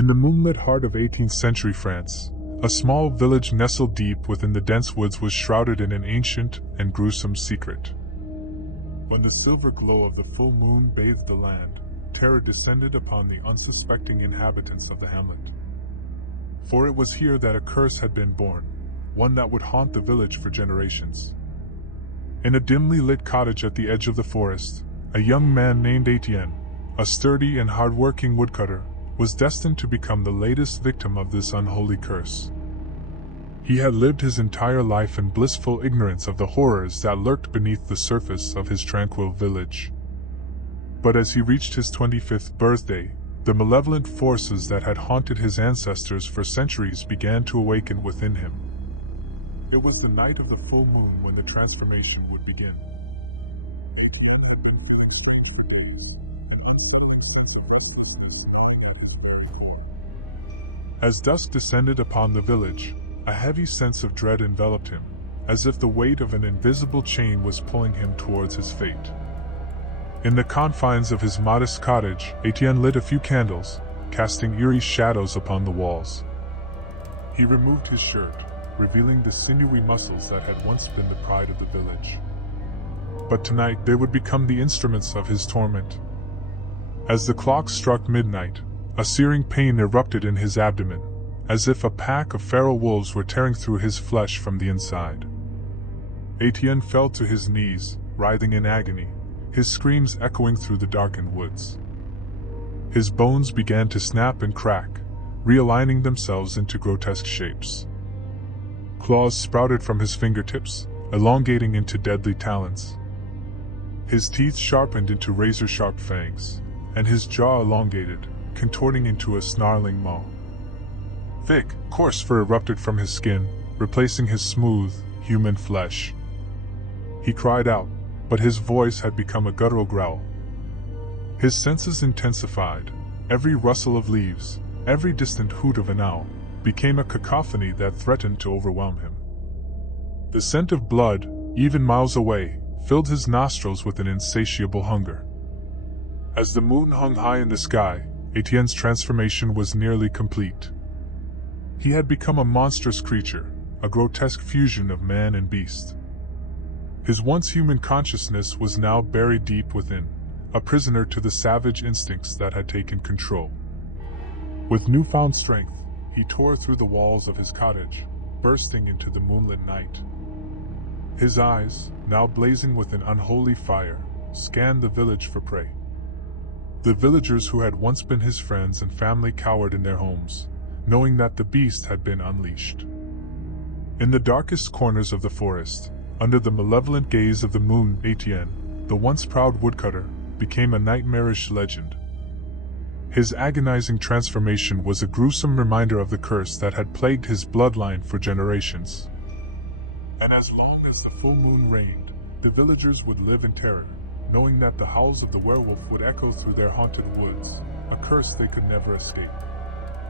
In the moonlit heart of 18th century France, a small village nestled deep within the dense woods was shrouded in an ancient and gruesome secret. When the silver glow of the full moon bathed the land, terror descended upon the unsuspecting inhabitants of the hamlet. For it was here that a curse had been born, one that would haunt the village for generations. In a dimly lit cottage at the edge of the forest, a young man named Etienne, a sturdy and hard-working woodcutter, was destined to become the latest victim of this unholy curse. He had lived his entire life in blissful ignorance of the horrors that lurked beneath the surface of his tranquil village. But as he reached his 25th birthday, the malevolent forces that had haunted his ancestors for centuries began to awaken within him. It was the night of the full moon when the transformation would begin. As dusk descended upon the village, a heavy sense of dread enveloped him, as if the weight of an invisible chain was pulling him towards his fate. In the confines of his modest cottage, Etienne lit a few candles, casting eerie shadows upon the walls. He removed his shirt, revealing the sinewy muscles that had once been the pride of the village. But tonight they would become the instruments of his torment. As the clock struck midnight, a searing pain erupted in his abdomen, as if a pack of feral wolves were tearing through his flesh from the inside. Etienne fell to his knees, writhing in agony, his screams echoing through the darkened woods. His bones began to snap and crack, realigning themselves into grotesque shapes. Claws sprouted from his fingertips, elongating into deadly talons. His teeth sharpened into razor-sharp fangs, and his jaw elongated, contorting into a snarling maw. Thick, coarse fur erupted from his skin, replacing his smooth, human flesh. He cried out, but his voice had become a guttural growl. His senses intensified. Every rustle of leaves, every distant hoot of an owl, became a cacophony that threatened to overwhelm him. The scent of blood, even miles away, filled his nostrils with an insatiable hunger. As the moon hung high in the sky, Etienne's transformation was nearly complete. He had become a monstrous creature, a grotesque fusion of man and beast. His once human consciousness was now buried deep within, a prisoner to the savage instincts that had taken control. With newfound strength, he tore through the walls of his cottage, bursting into the moonlit night. His eyes, now blazing with an unholy fire, scanned the village for prey. The villagers who had once been his friends and family cowered in their homes, knowing that the beast had been unleashed. In the darkest corners of the forest, under the malevolent gaze of the moon, Etienne, the once proud woodcutter, became a nightmarish legend. His agonizing transformation was a gruesome reminder of the curse that had plagued his bloodline for generations. And as long as the full moon reigned, the villagers would live in terror, knowing that the howls of the werewolf would echo through their haunted woods, a curse they could never escape.